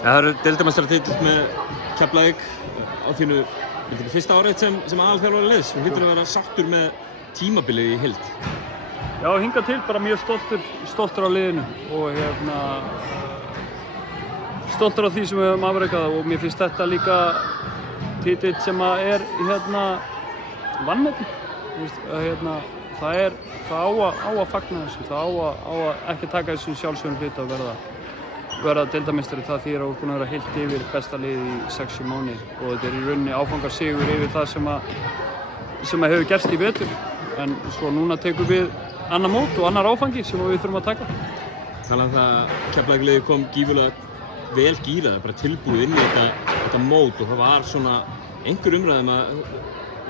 Það eru deildarmeistaratitill með Keflavík á þínu fyrsta árið sem aðalþjálfari liðs. Þú hlýtur að vera sáttur með tímabilið í heild. Já, hingað til bara mjög stoltur á liðinu og stoltur á því sem við höfum afrekað og mér finnst þetta líka titill sem er vanmetinn. Það á að fagna þessu, það á að ekki taka þessu sjálfsögum hlut að verða deildarmeistari. Það þýðir að búin að vera heilt yfir besta lið í 6 mánuði og þetta í rauninni áfangasigur yfir það sem hefur gerst í vetur. En svo núna tekum við annar mót og annar áfangi sem við þurfum að taka. Talað það að Keflavík kom gífurlega vel gírað, bara tilbúið inn í þetta mót og það var svona einhver umræðum að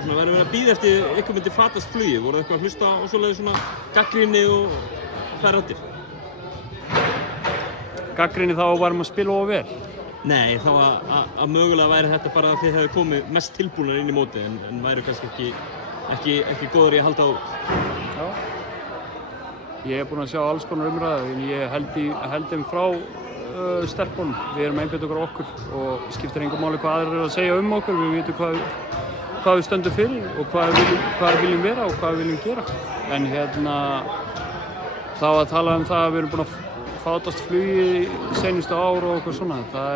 væri verið að bíða eftir eitthvað myndi fatast flugið. Voru eitthvað að hlusta á svona gagnrýni og þær áttir? Gagnrýni þá varum að spila of vel? Nei, þá að mögulega væri þetta bara að þið hefði komið mest tilbúnar inn í móti en væri kannski ekki góður í að halda út. Já. Ég búinn að sjá alls konar umræðu en ég held þeim frá stelpunum. Við erum einbeitt okkur og skiptir engu máli hvað aðrir eru að segja okkur. Við vitum hvað við stöndum fyrir og hvað við viljum vera og hvað við viljum gera. En þá að tala það að við erum búin að fátast flugi seinustu ár og eitthvað svona. Það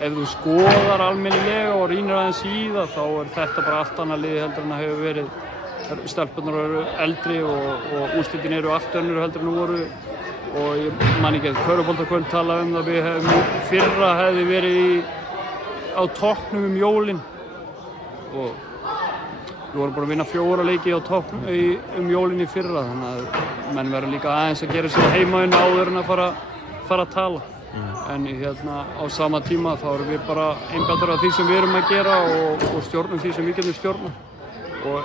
ef þú skoðar almennilega og rýnir aðeins í það, þá þetta bara allt annað lið heldur en það hefur verið. Stelpurnar eru eldri og úrslitin eru allt önnur heldur en nú voru. Og ég man ekki að Köruboltakvöld tala það við fyrra hefði verið á toppnum jólin og við vorum bara að vinna 4 leiki á toppnum jólin í fyrra, þannig að menn verður líka aðeins að gera sér heimainn áður en að fara að tala. En á sama tíma þá erum við bara einbeittir á því sem við erum að gera og stjórnum því sem við getum stjórnum. Og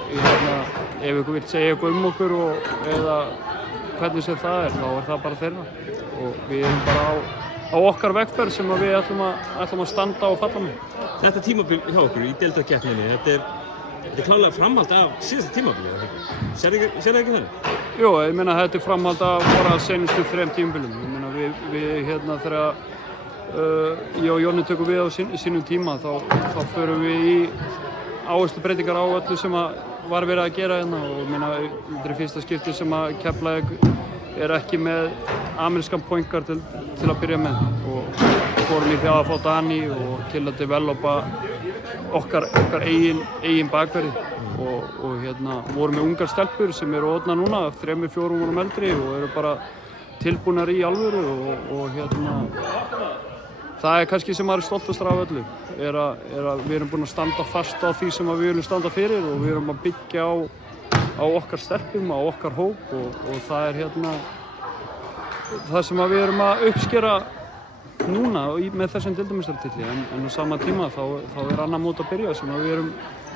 ef ykkur vill segja eitthvað okkur eða hvernig sem það þá það bara þeirra. Og við erum bara á okkar vegferð sem við ætlum að standa og falla með. Þetta tímabil hjá okkur í deildarkeppninni, þetta klárlega framhald af síðasta tímabili. Sérðu ekki það? Jú, ég meina þetta framhald af bara seinustu 3 tímabilum. Ég meina við þegar ég og Jonni tökum við á sínum tíma þá förum við í áherslubreytingar á öllu sem var verið að gera og þetta er fyrsta skipti sem að Keflavík ekki með amerískan point guard til að byrja með og fórum í því að fá Dani og til að developa okkar eigin bakverði og vorum með ungar stelpur sem eru orðnar núna 3-4 árum eldri og eru bara tilbúnar í alvöru og það kannski sem maður er stoltastur af öllu að við erum búin að standa fast á því sem við viljum standa fyrir og við erum að byggja á okkar stelpum, á okkar hóp og það það sem við erum að uppskera núna með þessum deildarmeistaratitli en á sama tíma þá annar mót að byrja sem við erum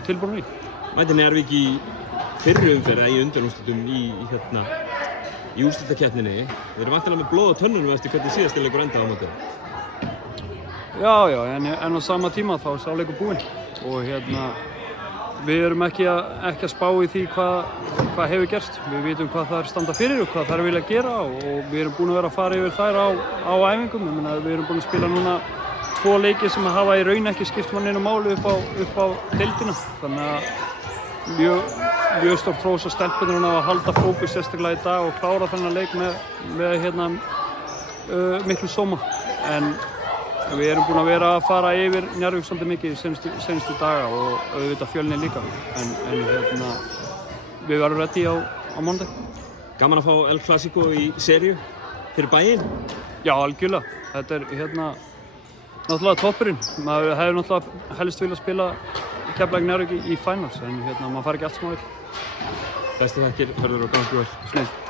tilbúin í. Mætti Njarðvík í fyrri umferð í undanúrslitum í úrslitakeppninni. Þeir eru væntanlega með blóð á tönnunum eftir hvernig síðasti leikur endaði á móti. Já, en á sama tíma þá sá leikur búinn og við erum ekki að spá í því hvað hefur gerst. Við vitum hvað það standa fyrir og hvað það vilja gera og við erum búin að vera að fara yfir þær á æfingum. Við erum búin að spila núna 2 leiki sem hafa í raun ekki skipt mann einu máli upp á deildina. Þannig að mjög stór hrós á stelpunum að halda fókus sérstaklega í dag og klára þennan leik með miklu sóma. En við erum búin að vera að fara yfir Njarðvík svolítið mikið senustu daga og auðvitað Fjölnir líka. En við verðum ready á mánudag. Gaman að fá El Clásico í seríu fyrir bæinn? Já, algjörlega. Þetta er náttúrulega toppurinn. Maður hefur náttúrulega helst viljað spila Keflavík Njarðvík í finals en maður fær ekki allt sem maður vill. Bestu þakkir, Hörður og gangi vel. Snill, takk.